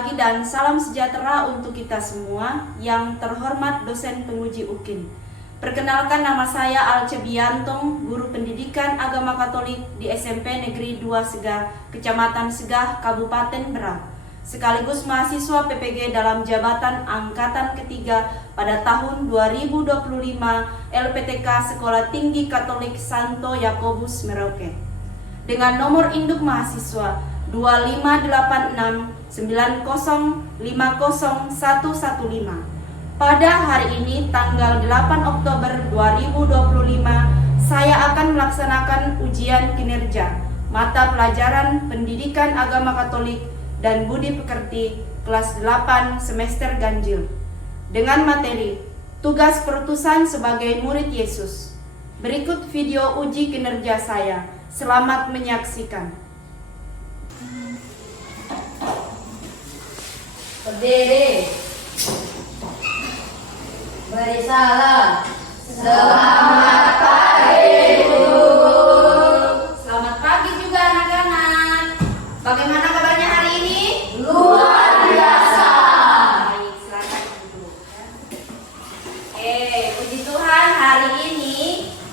pagi dan salam sejahtera untuk kita semua. Yang terhormat dosen penguji UKIN. Perkenalkan, nama saya Alce Biantong, guru pendidikan agama Katolik di SMP Negeri 2 Segah, Kecamatan Segah, Kabupaten Berau. Sekaligus mahasiswa PPG dalam jabatan angkatan ketiga pada tahun 2025 LPTK Sekolah Tinggi Katolik Santo Yakobus Merauke. Dengan nomor induk mahasiswa 25869050115. Pada hari ini tanggal 8 Oktober 2025, saya akan melaksanakan ujian kinerja mata pelajaran Pendidikan Agama Katolik dan Budi Pekerti kelas 8 semester ganjil dengan materi tugas perutusan sebagai murid Yesus. Berikut video uji kinerja saya. Selamat menyaksikan. Berdiri. Beri salam. Selamat pagi, Bu. Selamat pagi juga anak-anak. Bagaimana kabarnya hari ini? Luar biasa. Baik, silakan duduk ya. Puji Tuhan, hari ini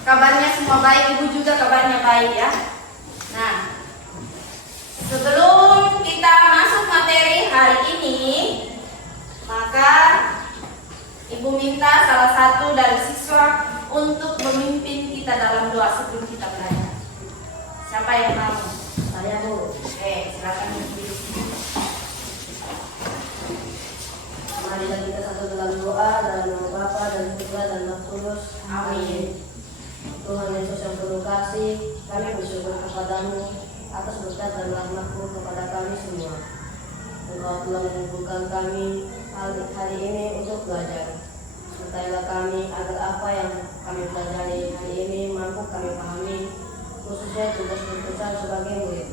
kabarnya semua baik, Ibu juga kabarnya baik ya. Nah, sebelum kita masuk materi hari ini, maka Ibu minta salah satu dari siswa untuk memimpin kita dalam doa sebelum kita belajar. Siapa yang mau? Saya, Bu. Silakan berdiri. Marilah kita satu dalam doa dalam nama Bapa dan Putra dan Roh Kudus. Amin. Tuhan Yesus yang penuh kasih, kami bersyukur kepadamu atas berkat dan rahmat-Mu kepada kami semua. Engkau telah mengumpulkan kami hari ini untuk belajar. Sertailah kami agar apa yang kami pelajari hari ini mampu kami pahami, khususnya tugas perutusan sebagai murid.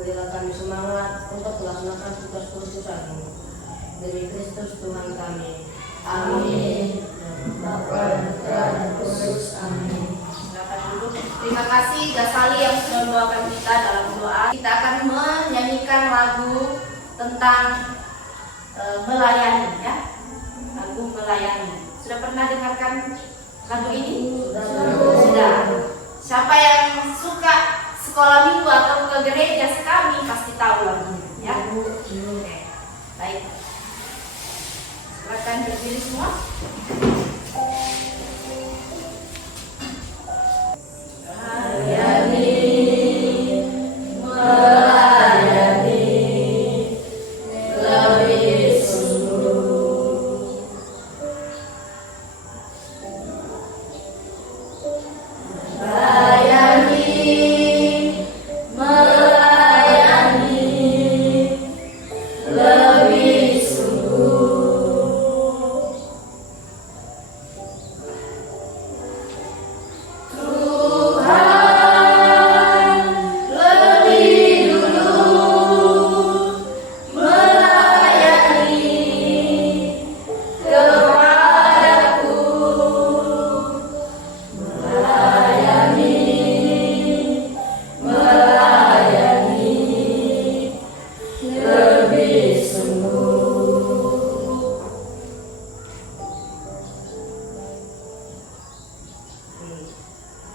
Berilah kami semangat untuk melaksanakan tugas perutusan ini. Demi Kristus Tuhan kami. Amin. Bapa dan Putra dan Roh Kudus. Amin. Silakan duduk. Terima kasih Gasali yang sudah mendoakan kita dalam doa. Kita akan menyanyikan lagu tentang melayani ya. Lagu melayani. Sudah pernah dengarkan lagu ini? Sudah. Siapa yang suka sekolah minggu atau ke gereja sekali pasti tahu lagu ini ya. Oke. Baik. Silakan berdiri semua.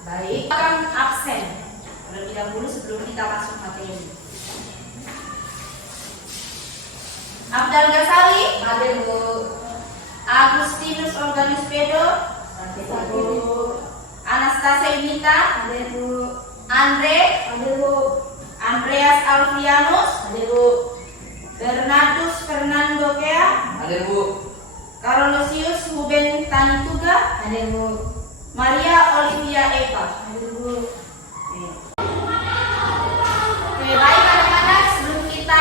Baik, akan absen terlebih dahulu sebelum kita masuk materi. Abdal Gasali, Hadir, Bu. Agustinus Organis Pedo, Hadir, Bu. Anastasia Yunita, Hadir, Bu. Andre, Hadir, Bu. Andreas Alfianus, Hadir, Bu. Bernardus Fernando Kea, Hadir, Bu. Carolosius Ruben Tanituga, Hadir, Bu. Maria Olivia Eva. Hadir, Bu. Oke, baik anak-anak, sebelum kita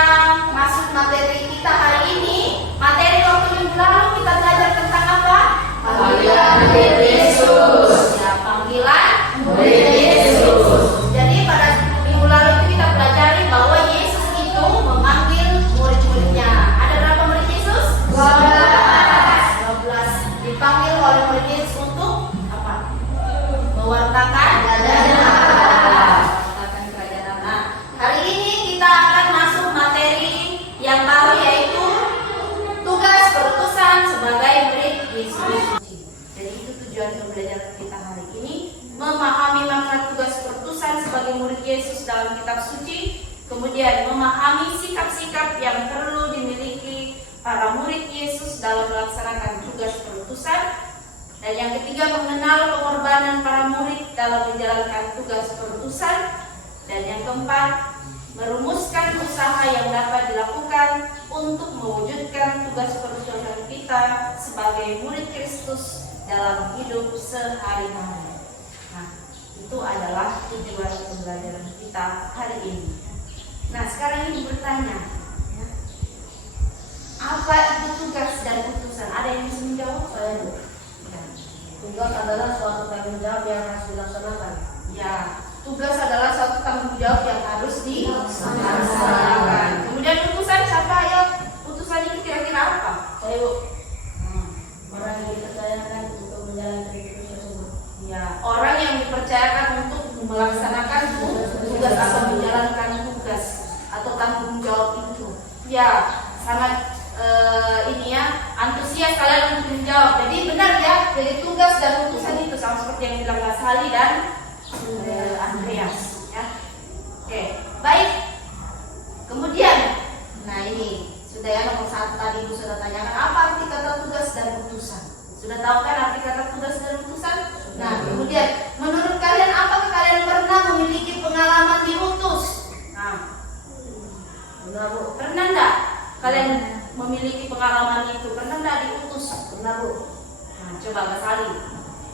masuk materi kita hari ini, materi waktu minggu lalu kita belajar tentang apa? Panggilan murid Yesus. Ya, panggilan Murid Yesus. Jadi pada minggu lalu itu kita pelajari bahwa Yesus itu memanggil murid-muridnya. Ada berapa murid Yesus? 12. Dipanggil oleh murid Yesus untuk apa? Mewartakan kerajaan Allah. Hari ini kita akan masuk materi yang baru dalam kitab suci, kemudian memahami sikap-sikap yang perlu dimiliki para murid Yesus dalam melaksanakan tugas perutusan, dan yang ketiga mengenal pengorbanan para murid dalam menjalankan tugas perutusan, dan yang keempat merumuskan usaha yang dapat dilakukan untuk mewujudkan tugas perutusan kita sebagai murid Kristus dalam hidup sehari-hari. Nah, itu adalah tujuan pembelajaran kita hari ini. Nah, sekarang ini bertanya, ya, apa itu tugas dan utusan? Ada yang bisa menjawab? Saya Bu. Ya. Tugas adalah suatu tanggung jawab yang harus dilaksanakan. Ya, tugas adalah suatu tanggung jawab yang harus dilaksanakan. Kemudian utusan siapa ya? Utusan itu kira-kira apa? Saya Bu. Orang yang dipercayakan untuk menjalankan tugas tersebut. Ya, orang yang dipercayakan untuk melaksanakan tugas atau menjalankan tugas atau tanggung jawab itu. Ya, sangat ini ya, antusias kalian untuk menjawab. Jadi benar ya, jadi tugas dan utusan itu sama seperti yang bilang Mas Hali dan Andreas. Ya, oke, baik. Kemudian, nah ini sudah ya nomor 1 tadi Ibu sudah tanyakan apa arti kata tugas dan utusan. Sudah tahu kan arti kata tugas dan utusan? Nah, kemudian menurut kalian apakah kalian pernah memiliki pengalaman diutus? Nah, Benar Bu. pernah enggak kalian memiliki pengalaman itu? Pernah enggak diutus? Benar Bu. Nah, coba Mas Ali.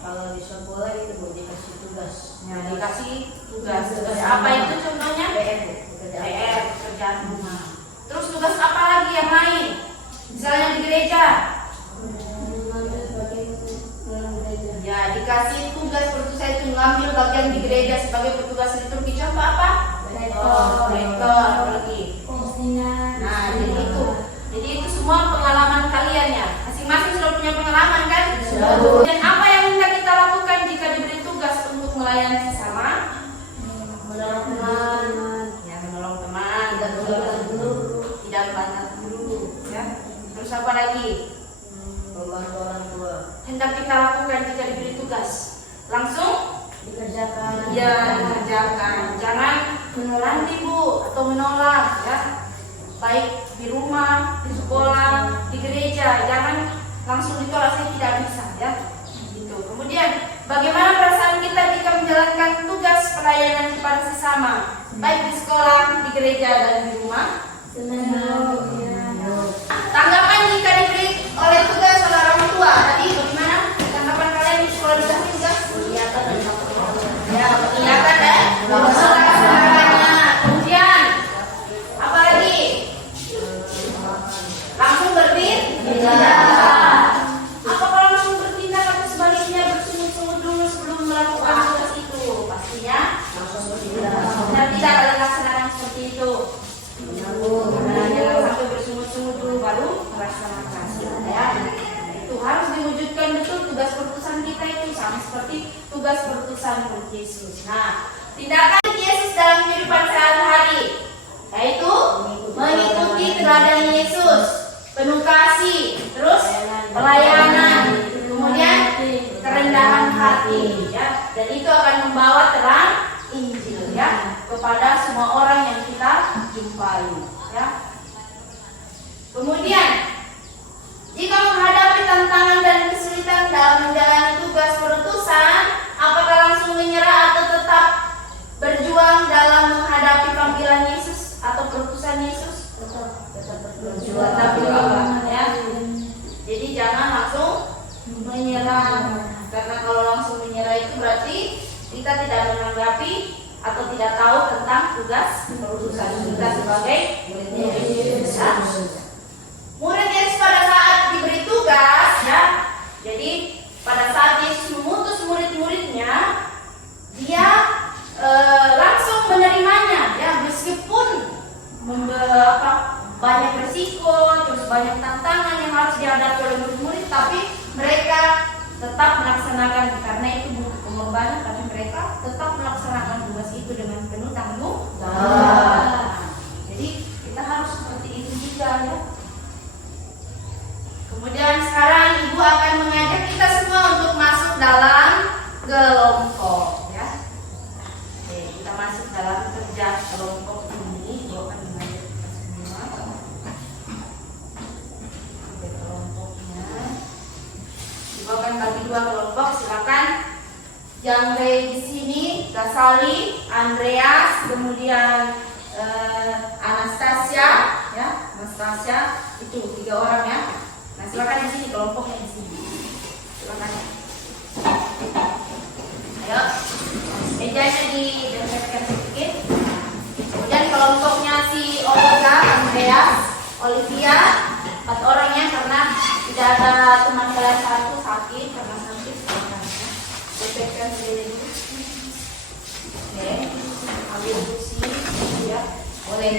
Kalau di sekolah itu Bu dikasih tugas. Ya, dikasih tugas. Tugas apa itu contohnya? PR Bu. Pekerjaan. PR, pekerjaan rumah. Terus tugas apa lagi yang lain? Misalnya di gereja. Ya, dikasih tugas perutusan itu mengambil bagian di gereja sebagai petugas liturgi. Contoh apa? Rektor lagi. Nah, jadi itu semua pengalaman kalian ya. Masing-masing sudah punya pengalaman kan? Sudah. Dan apa yang bisa kita lakukan jika diberi tugas untuk melayani sesama? Menolong teman. Ya, menolong teman, Tidak membangkang guru. tidak membantah guru, ya. Terus apa lagi? Membantu orang tua. Hendak kita lakukan jika diberi tugas. Langsung Dikerjakan. ya dikerjakan. Jangan menolak Bu atau menolak ya. Baik di rumah, di sekolah, di gereja, jangan langsung ditolak, saya tidak bisa ya. Gitu. Kemudian bagaimana perasaan kita jika menjalankan tugas pelayanan kepada sesama, baik di sekolah, di gereja dan di rumah? Tanggapan jika diberi oleh tugas oleh orang tua tadi bagaimana? Tanggapan kalian di sekolah dikasih tugas? Kelihatan dan Ya, kelihatan dan melaksanakannya. Kemudian apa lagi? Langsung bertindak. Apa kalau langsung bertindak atau sebaliknya bersungut-sungut dulu sebelum melakukan tugas itu? Pastinya langsung bertindak. benar tidak kalian laksanakan seperti itu. Nah, jangan sampai bersungut-sungut dulu baru melaksanakan ya. Itu harus diwujudkan betul tugas perutusan kita itu sama seperti tugas perutusan Yesus. Nah, tindakan Yesus dalam kehidupan sehari-hari yaitu mengikuti teladan Yesus, penuh kasih, terus pelayanan, kemudian kerendahan hati ya. Dan itu akan membawa terang Injil ya kepada semua orang yang kita jumpai ya. Kemudian jika menghadapi tantangan dan kesulitan dalam menjalani tugas perutusan, apakah langsung menyerah atau tetap berjuang dalam menghadapi panggilan Yesus atau perutusan Yesus? Tetap Tetap berjuang. berjuang ya. Jadi jangan langsung menyerah, karena kalau langsung menyerah itu berarti kita tidak menanggapi atau tidak tahu tentang tugas perutusan kita sebagai murid Yesus. Ya. Murid Yesus pada saat diberi tugas ya, jadi pada saat Yesus memutus murid-muridnya, dia langsung menerimanya ya, meskipun banyak resiko, terus banyak tantangan yang harus dihadapi oleh murid-murid, tapi mereka tetap melaksanakan karena itu butuh pengorbanan, tapi mereka tetap melaksanakan tugas itu dengan penuh tanggung jawab. Jadi kita harus seperti itu juga ya. Kemudian sekarang Ibu akan mengajak kita semua untuk masuk dalam kelompok ya. Oke, kita masuk dalam kerja 2 kelompok. Silakan. Jamre di sini, Gasali, Andreas, kemudian Anastasia, ya, Anastasia itu 3 orang ya. Nah, silakan di sini kelompoknya di sini. Silakan. Ayo, mejanya didekatkan sedikit. Kemudian kelompoknya si Olga, Andreas, Olivia, 4 orangnya karena tidak ada teman kalian satu sakit karena sakit. Dekatkan sendiri dulu. Oke, ambil kursi, ya, boleh.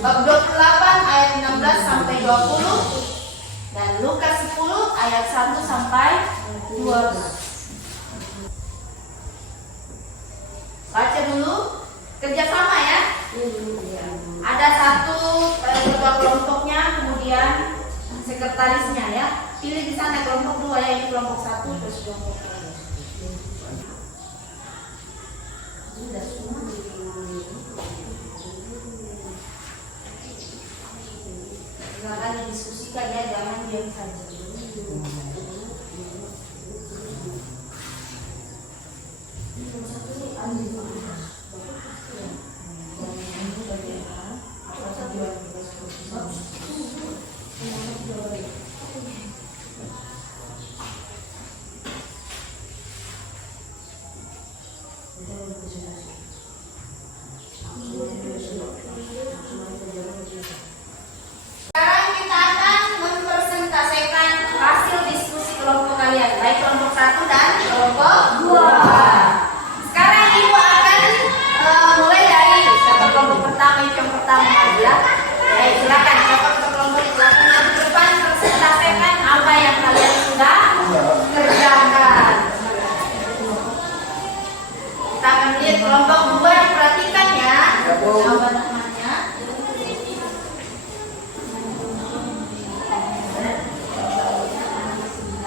Bab 28 ayat 16 sampai 20 dan Lukas 10 ayat 1 sampai 12. Baca dulu, kerjasama ya. Ada ketua kelompoknya, kemudian sekretarisnya ya. Pilih di sana kelompok 2 ya, ini kelompok 1 terus kelompok 2. Silakan didiskusikan ya, jangan diam saja. Kelompok 2 perhatikan ya. Nama-namanya.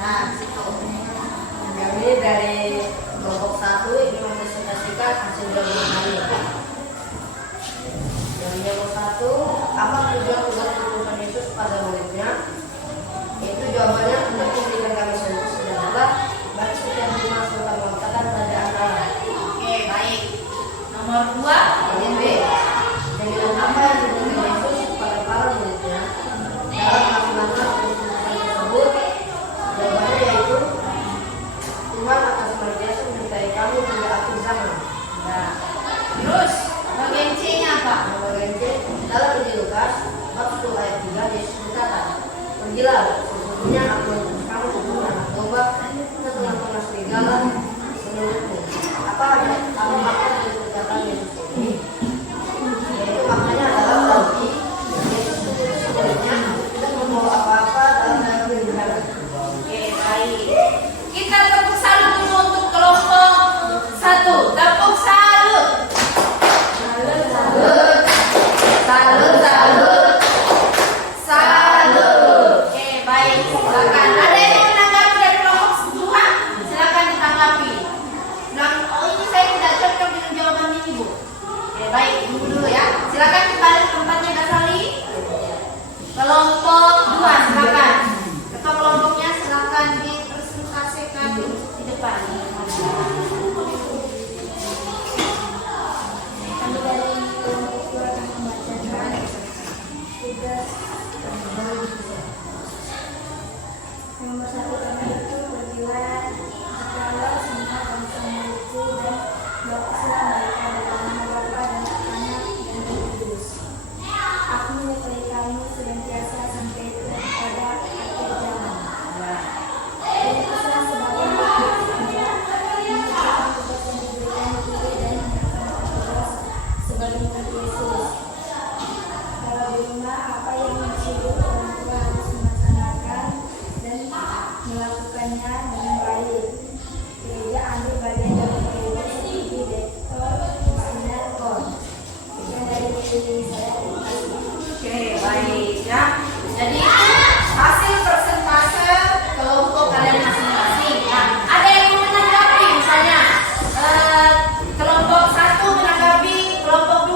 Nah, Kami dari kelompok 1 ini mempresentasikan hasil gabungan kami. Yang kelompok 1, apa tujuan tugas Tuhan Yesus pada muridnya? Itu jawabannya untuk memberikan kami solusi dan juga bagi setiap rumah serta mengatakan pada antara. Oke, baik. Nomor 2, B. Dengan apa yang diberikan Yesus kepada para muridnya dalam melaksanakan perintah tersebut? Jawabannya yaitu Tuhan akan senantiasa menyertai kamu hingga akhir zaman. nah, terus bagian C-nya apa? Bagian C, dalam Injil Lukas bab 10 ayat 3 Yesus berkata, "Pergilah, sesungguhnya aku mengutus kamu seperti anak domba setelah panas serigala menurutmu." Apa makna dari perkataan Yesus ini? Yaitu maknanya adalah berarti Yesus mengutus muridnya tidak membawa apa-apa dalam dalam kehidupan. Oke, baik. Kita tepuk salut dulu untuk kelompok 1. Tepuk salut. Salut, salut. Salut, salut. Salut. Oke, baik. Silakan. Ada yang mau menanggapi dari kelompok 2? Silakan ditanggapi. Bilang, oh ini saya tidak cocok dengan jawaban ini, Bu. Oke, baik. Tunggu dulu ya. Silakan kembali ke tempatnya, Gasali. Kelompok 2, silakan. Ketua kelompoknya silakan dipresentasikan di depan. Kami dari kelompok 2 akan membacakan tugas nomor 1 kami itu pergilah jikalau semua bangsa memiliki dan baptislah mereka dalam nama Bapa dan Anak dan Roh Kudus. Aku menyertai kamu senantiasa sampai kepada akhir zaman. Dan kisah sebagai bukti mengerjakan tugas yang diberikan diri dan melaksanakan tugas sebagai murid Yesus. Kalau di rumah, apa yang disuruh orang tua harus melaksanakan dan melakukannya dengan baik. Gereja ambil bagian dalam gereja seperti dekor, misioner, kon. Sekian dari diri saya, terima kasih. Oke, baik ya. Jadi itu hasil persentase kelompok kalian masing-masing. Nah, ada yang mau menanggapi misalnya kelompok 1 menanggapi kelompok 2.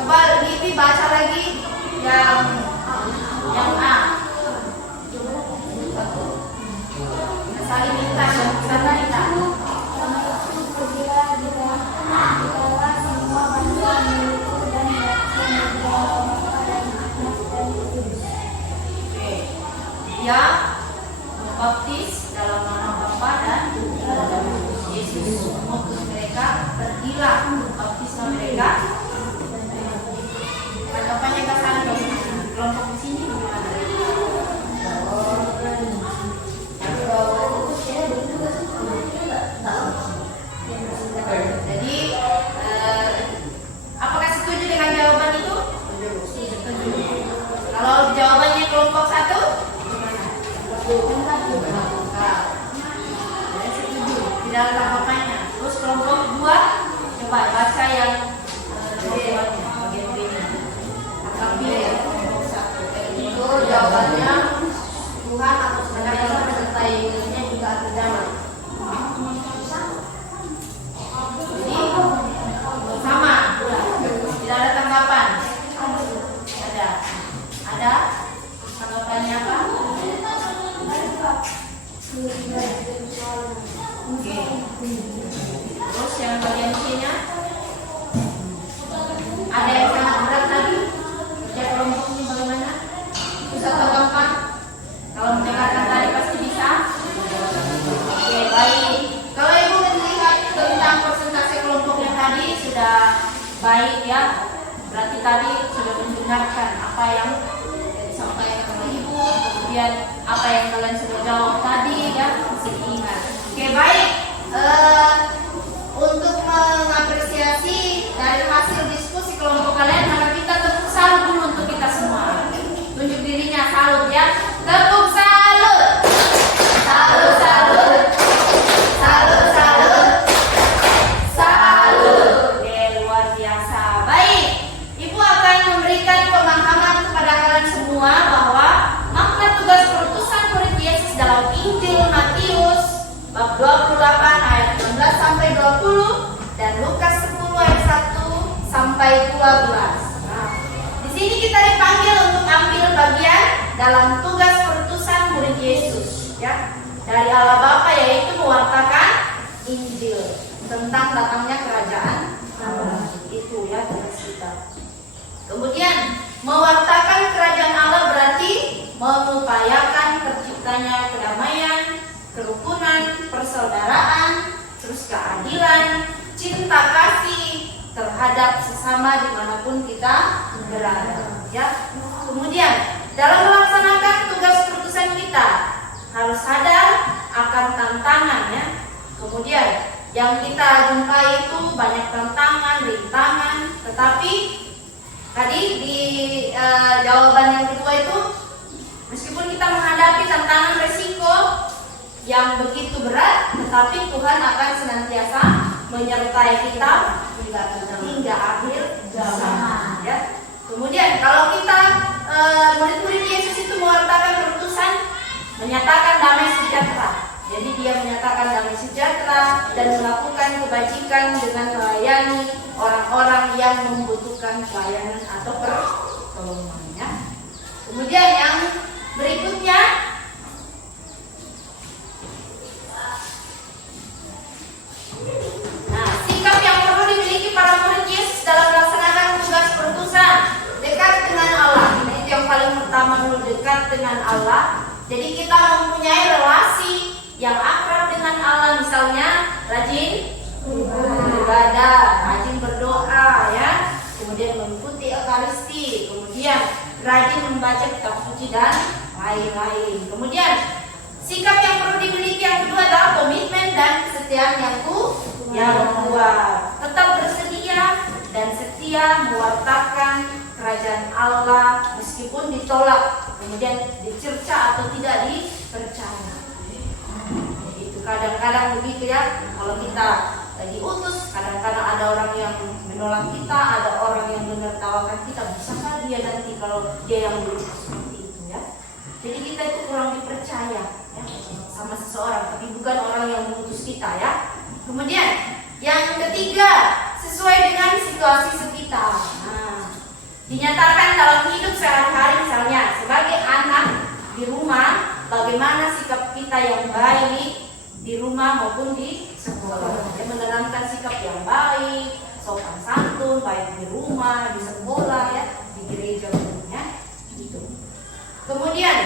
Coba Livi baca lagi yang A. Saling minta, sana minta. Dia membaptis dalam nama Bapa dan dalam nama Yesus. Mengutus mereka pergilah membaptislah mereka. Tanggapannya ke sana kelompok di sini gimana? Jadi apakah setuju dengan jawaban itu? Setuju. Kalau jawabannya kelompok 1? Tidak ada tanggapannya. Terus kelompok 2, coba baca yang bagian B-nya. Tanggapi ya. Itu jawabannya Tuhan atau sengaja menyertai Inggrisnya juga tidak. Jadi sama, tidak ada tanggapan. Ada tanggapannya apa? Oke. Terus yang bagian C-nya ada yang sangat berat tadi. Kerja kelompoknya bagaimana? Bisa atau gampang? Kalau mendengarkan tadi pasti bisa. Oke, baik. Kalau ibu melihat tentang persentase kelompoknya tadi sudah baik ya. Berarti tadi sudah mendengarkan apa yang disampaikan oleh ibu, kemudian apa yang kalian sudah jawab tadi ya, masih ingat. Oke, baik. Untuk mengapresiasi dari hasil diskusi kelompok kalian, maka kita tepuk salut dulu untuk kita semua. Tunjuk dirinya, salut ya. Tepuk salut. Salut, salut. Salut, salut. Salut. Oke, luar biasa. Baik. Ibu akan memberikan pemahaman kepada kalian semua bahwa makna tugas perutusan murid Yesus dalam Injil Matius bab 28 ayat 16 sampai 20 dan Lukas 10 ayat 1 sampai 12. Nah, di sini kita dipanggil untuk ambil bagian dalam tugas perutusan murid Yesus, ya, dari Allah Bapa, yaitu mewartakan Injil tentang datangnya kerajaan Allah. Itu ya tugas kita. Kemudian mewartakan kerajaan Allah berarti mengupayakan terciptanya kedamaian, kerukunan, persaudaraan, terus keadilan, cinta kasih terhadap sesama dimanapun kita berada. Ya. Kemudian dalam melaksanakan tugas perutusan kita harus sadar akan tantangannya. Kemudian yang kita jumpai itu banyak tantangan, rintangan, tetapi tadi di jawaban yang kedua itu, meskipun kita menghadapi tantangan resiko yang begitu berat, tetapi Tuhan akan senantiasa menyertai kita hingga akhir zaman. Ya. Kemudian kalau kita murid-murid Yesus itu mewartakan perutusan, menyatakan damai sejahtera. Jadi dia menyatakan damai sejahtera dan melakukan kebajikan dengan melayani orang-orang yang membutuhkan pelayanan atau pertolongannya. Kemudian yang berikutnya, nah, sikap yang perlu dimiliki para murid Yesus dalam melaksanakan tugas perutusan, dekat dengan Allah. Itu yang paling pertama dulu, dekat dengan Allah. Jadi kita mempunyai relasi yang akrab dengan Allah, misalnya rajin beribadah, rajin berdoa ya, kemudian mengikuti Ekaristi, kemudian rajin membaca kitab suci dan lain-lain. Kemudian sikap yang perlu dimiliki yang kedua adalah komitmen dan kesetiaan yang kuat. Tetap bersedia dan setia mewartakan kerajaan Allah meskipun ditolak, kemudian dicerca atau tidak dipercaya. Itu kadang-kadang begitu ya, kalau kita diutus. Kadang-kadang ada orang yang menolak kita, ada orang yang menertawakan kita. Bisakah dia nanti kalau dia yang berusaha seperti itu ya? Jadi kita itu kurang dipercaya ya, sama seseorang, tapi bukan orang yang mengutus kita ya. Kemudian yang ketiga, sesuai dengan situasi sekitar. Nah, dinyatakan dalam hidup sehari-hari, misalnya sebagai anak di rumah, bagaimana sikap kita yang baik di rumah maupun di sekolah. Dia menanamkan sikap yang baik, sopan santun, baik di rumah, di sekolah ya, di gereja ya, gitu. Kemudian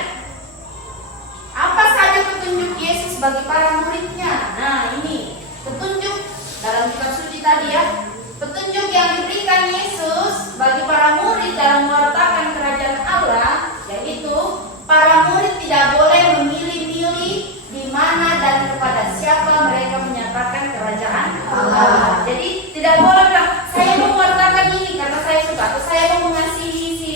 apa saja petunjuk Yesus bagi para muridnya? Nah, ini petunjuk dalam kitab suci tadi ya. Petunjuk yang diberikan Yesus bagi para murid dalam mewartakan kerajaan Allah, yaitu para murid tidak boleh memilih-milih di mana dan kepada siapa mereka menyatakan kerajaan Allah. Jadi tidak boleh bilang, saya mau mewartakan ini karena saya suka, atau saya mau mengasihi si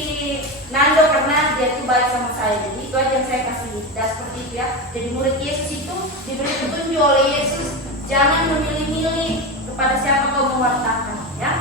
Nando karena dia itu baik sama saya. Jadi itu aja yang saya kasih. Dan seperti itu ya. Jadi murid Yesus itu diberi petunjuk oleh Yesus, jangan memilih-milih kepada siapa kau mewartakan ya.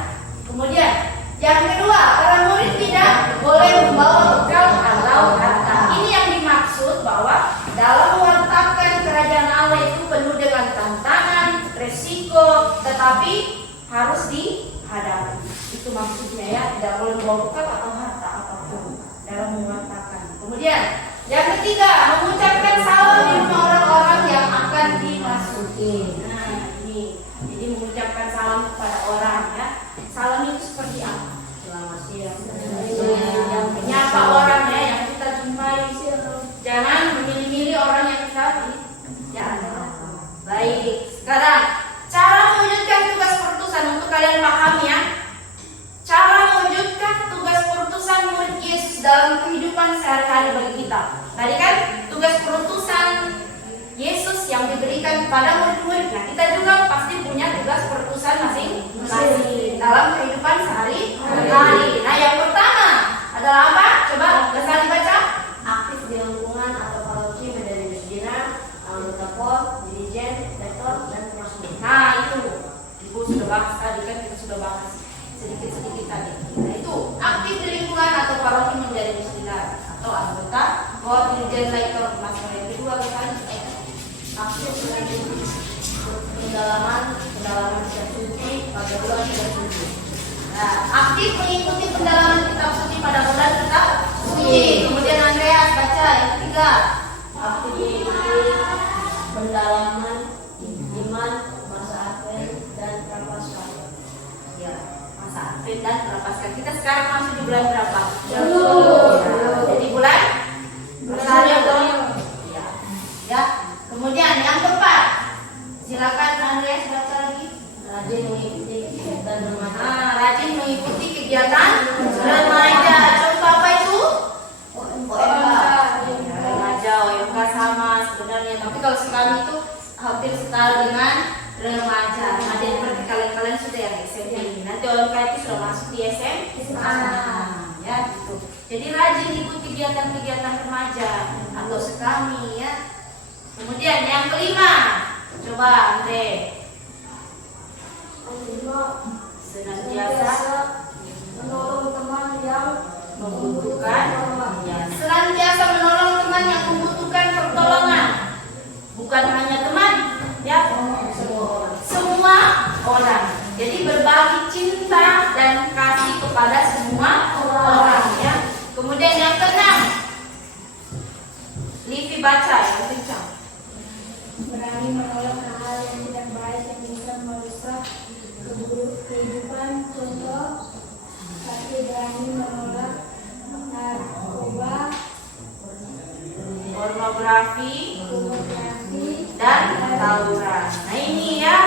Kemudian yang kedua, para murid tidak boleh membawa bekal atau harta. Ini yang dimaksud bahwa dalam mewartakan kerajaan Allah itu penuh dengan tantangan, resiko, tetapi harus dihadapi. Itu maksudnya ya, tidak boleh membawa bekal atau harta apapun dalam mewartakan. Kemudian yang ketiga, mengucapkan salam di rumah orang-orang yang akan dimasuki. Nah, ini jadi mengucapkan salam kepada orang ya. Salam itu seperti apa? Selamat siang. Yang menyapa orang ya, yang kita jumpai. Jangan memilih-milih orang yang kita ya. Baik. Sekarang cara mewujudkan tugas perutusan untuk kalian pahami ya. Cara mewujudkan tugas perutusan murid Yesus dalam kehidupan sehari-hari bagi kita. Tadi kan tugas perutusan Yesus yang diberikan kepada murid-murid. Nah, kita juga pasti punya tugas perutusan masing-masing dalam kehidupan sehari-hari. Nah, yang pertama adalah apa? Coba bisa dibaca. Aktif di lingkungan atau paroki menjadi misdina, anggota POR, dirijen, rektor, dan pengasuh. Nah, itu Ibu sudah bahas tadi kan, kita sudah bahas sedikit-sedikit tadi. Nah, itu aktif di lingkungan atau paroki menjadi misdina atau anggota POR, dirijen, rektor, pengasuh. Yang kedua kan Aktif dengan pendalaman kitab suci pada bulan kitab suci. Nah, aktif mengikuti pendalaman kitab suci pada bulan kitab suci. Kemudian Andreas baca yang ketiga. Aktif mengikuti pendalaman iman, masa Advent, dan Prapaskah. Ya, masa Advent dan Prapaskah. Kita sekarang masuk di bulan berapa? Ya, jadi bulan April. Ya. Kemudian yang keempat, silakan Andreas baca lagi. Rajin mengikuti kegiatan remaja. Nah, rajin mengikuti kegiatan remaja. Contoh apa itu? OMK. Remaja, OMK sama sebenarnya. Tapi kalau sekarang itu hampir setara dengan remaja. Nah, jadi seperti kalian sudah yang SMP ini. Nanti OMK itu sudah masuk di SMA. Ya, gitu. Jadi rajin ikuti kegiatan-kegiatan remaja atau sekami ya. Kemudian yang kelima, coba Andre. Senantiasa menolong teman yang membutuhkan, ya, senantiasa menolong teman yang membutuhkan pertolongan. Bukan hanya teman, ya, semua orang. Jadi berbagi cinta dan kasih kepada semua orang, ya. Kemudian yang keenam, Livi baca yang kencang. berani menolak hal-hal yang tidak baik yang bisa merusak kehidupan. Contoh, satu, berani menolak narkoba, Pornografi dan tawuran. Nah ini ya,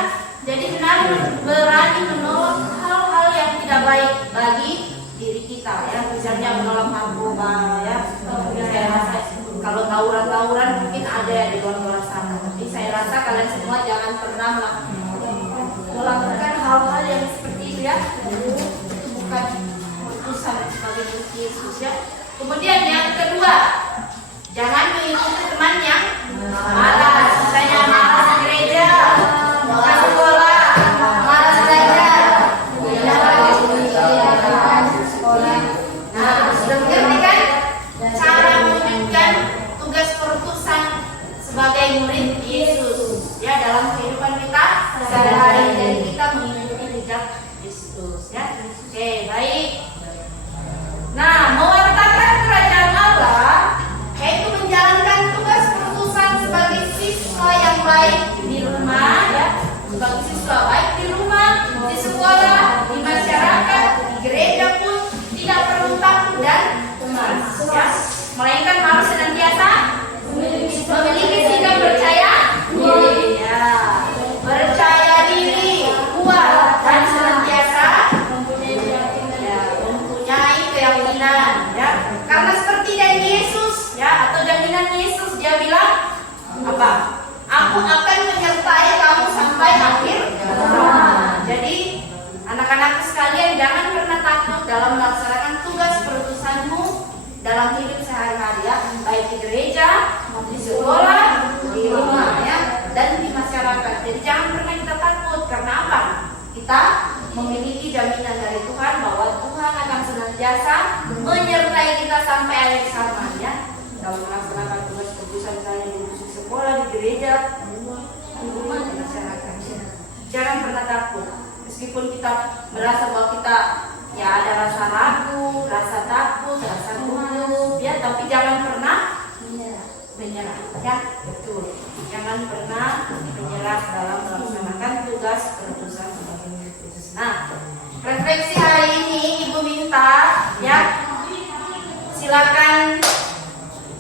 jadi benar berani menolak hal-hal yang tidak baik bagi diri kita ya, misalnya menolak narkoba ya. Saya rasa kalau tawuran-tawuran mungkin ada ya di luar sana, tapi saya rasa kalian semua jangan pernah melakukan hal-hal yang seperti itu ya. Itu bukan urusan sebagai murid Yesus ya. Kemudian yang kedua, jangan mengikuti teman yang malas. Misalnya malas gereja, malas sekolah, Kristus ya. Oke, baik. Nah, mewartakan kerajaan Allah yaitu menjalankan tugas perutusan sebagai siswa yang baik di rumah ya, sebagai siswa baik di rumah, di sekolah, di masyarakat, di gereja pun tidak perlu takut dan cemas ya, melainkan harus senantiasa memiliki sikap percaya diri ya, percaya diri, kuat dan senantiasa mempunyai keyakinan ya, karena seperti janji Yesus ya, atau jaminan Yesus, dia bilang apa? Aku akan menyertai kamu sampai akhir zaman. Jadi anak-anak sekalian, jangan pernah takut dalam melaksanakan tugas perutusanmu dalam hidup sehari-hari ya, baik di gereja, di sekolah, di rumah ya, dan di masyarakat. Jadi jangan pernah kita takut, karena apa? Kita memiliki jaminan dari Tuhan bahwa Tuhan akan senantiasa menyertai kita sampai akhir zaman ya, dalam melaksanakan tugas perutusan saya di sekolah, di gereja, di rumah, di masyarakat ya. Jangan pernah takut, meskipun kita merasa bahwa kita ya ada rasa ragu, rasa takut, rasa gugup ya, tapi jangan pernah menyerah ya, betul. Jangan pernah menyerah dalam melaksanakan tugas perutusan sebagai murid Yesus. Nah, refleksi hari ini Ibu minta ya, silakan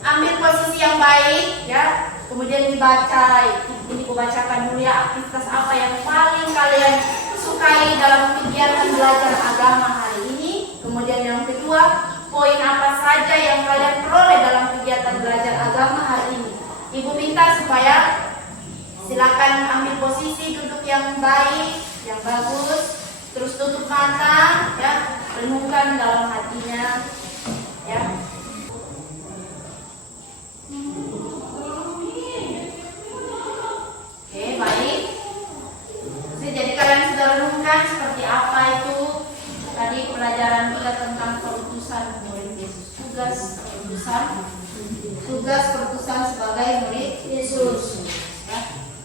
ambil posisi yang baik ya, kemudian dibaca. Ini Ibu bacakan dulu ya, aktivitas apa yang paling kalian sukai dalam kegiatan belajar agama hari ini. Kemudian yang kedua, poin apa saja yang kalian peroleh dalam kegiatan belajar agama hari ini. Ibu minta supaya silakan ambil posisi duduk yang baik, yang bagus, terus tutup mata ya, renungkan dalam hatinya ya. Oke, baik. Jadi kalian sudah renungkan seperti apa itu tadi pelajaran kita tentang perutusan murid Yesus, tugas perutusan sebagai murid Yesus ya.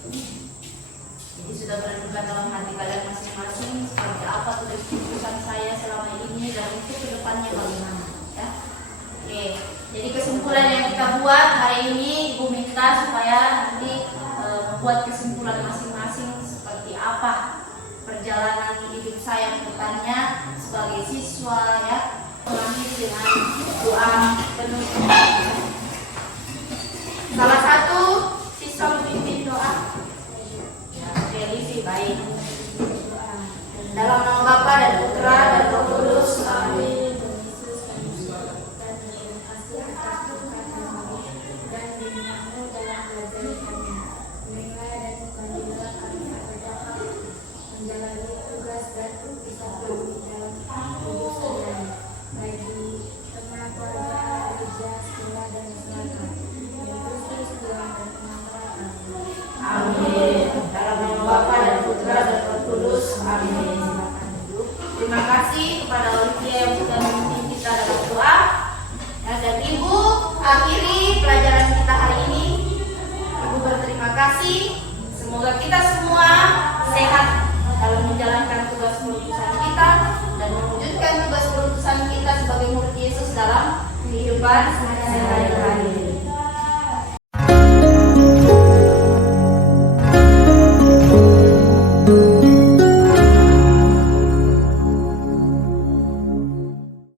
Jadi sudah merenungkan dalam hati kalian masing-masing seperti apa tugas perutusan saya selama ini dan untuk kedepannya bagaimana ya. Oke, jadi kesimpulan yang kita buat hari ini, Ibu minta supaya nanti membuat kesimpulan masing-masing seperti apa perjalanan hidup saya ke depannya sebagai siswa ya. Mengakhiri dengan doa penutup. Salah satu siswa memimpin doa. Oke, baik. Dalam nama Bapa dan Putra dan Roh Kudus. Amin. Terima kasih kepada Olivia yang sudah memimpin kita dalam doa. Dan Ibu akhiri pelajaran kita hari ini. Ibu berterima kasih. Semoga kita semua sehat dalam menjalankan tugas perutusan kita dan mewujudkan tugas perutusan kita sebagai murid Yesus dalam kehidupan sehari-hari.